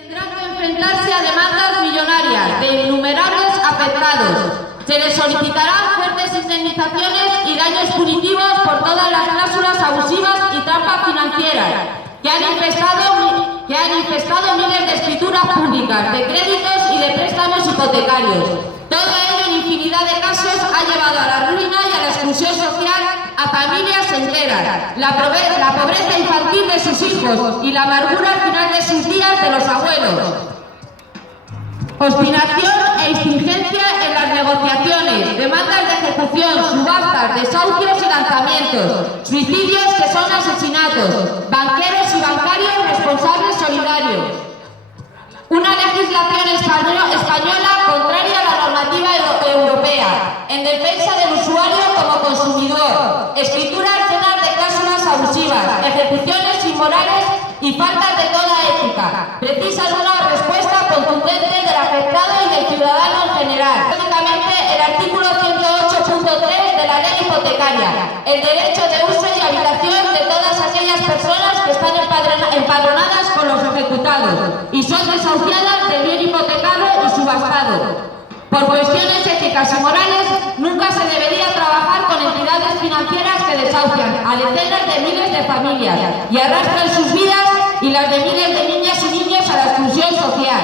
Tendrán que enfrentarse a demandas millonarias de innumerables afectados. Se les solicitarán fuertes indemnizaciones y daños punitivos por todas las cláusulas abusivas y trampas financieras que han infestado miles de escrituras públicas, de créditos y de préstamos hipotecarios. Todo ello en infinidad de casos ha llevado a la ruina y a la exclusión social a familias enteras, la pobreza infantil de sus hijos y la amargura al final de sus días de los abuelos. Obstinación e insistencia en las negociaciones, demandas de ejecución, subastas, desahucios y lanzamientos, suicidios que son asesinatos, banqueros y bancarios responsables solidarios. Una legislación española contraria a la normativa europea, en defensa del usuario como consumidor, escrituras llenas de cláusulas abusivas, ejecuciones inmorales y faltas de toda ética. Precisan una respuesta contundente del afectado y del ciudadano en general. Básicamente, el artículo 108.3 de la ley hipotecaria, el derecho de uso y habitación de todas aquellas personas que están empadronadas con los ejecutados y son desahuciadas del bien hipotecado y subastado. Por cuestiones éticas y morales, nunca se debería trabajar con entidades financieras que desahucian a decenas de miles de familias y arrastran sus vidas y las de miles de niñas y niños a la exclusión social.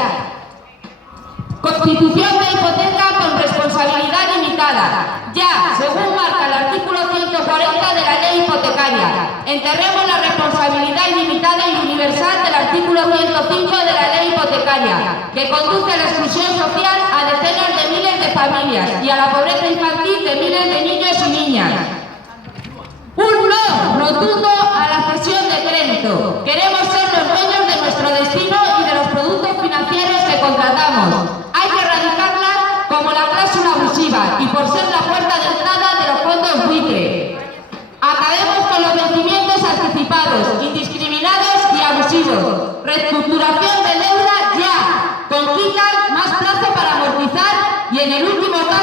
Constitución de hipoteca con responsabilidad limitada. Ya, según marca el artículo 140 de la ley hipotecaria, enterremos la responsabilidad ilimitada y universal del artículo 105 de la ley hipotecaria, que conduce a la exclusión social a decenas de miles de familias y a la pobreza infantil de miles de niños y niñas. Un no rotundo a la cesión de crédito. Queremos ser los dueños de nuestro destino y de los productos financieros que contratamos. Hay que erradicarla como la cláusula abusiva y por ser la puerta de entrada de los fondos buitre. Acabemos con los vencimientos anticipados, indiscriminados y abusivos. Reestructuración de deuda ya, con quitas, más plazo para amortizar y en el último caso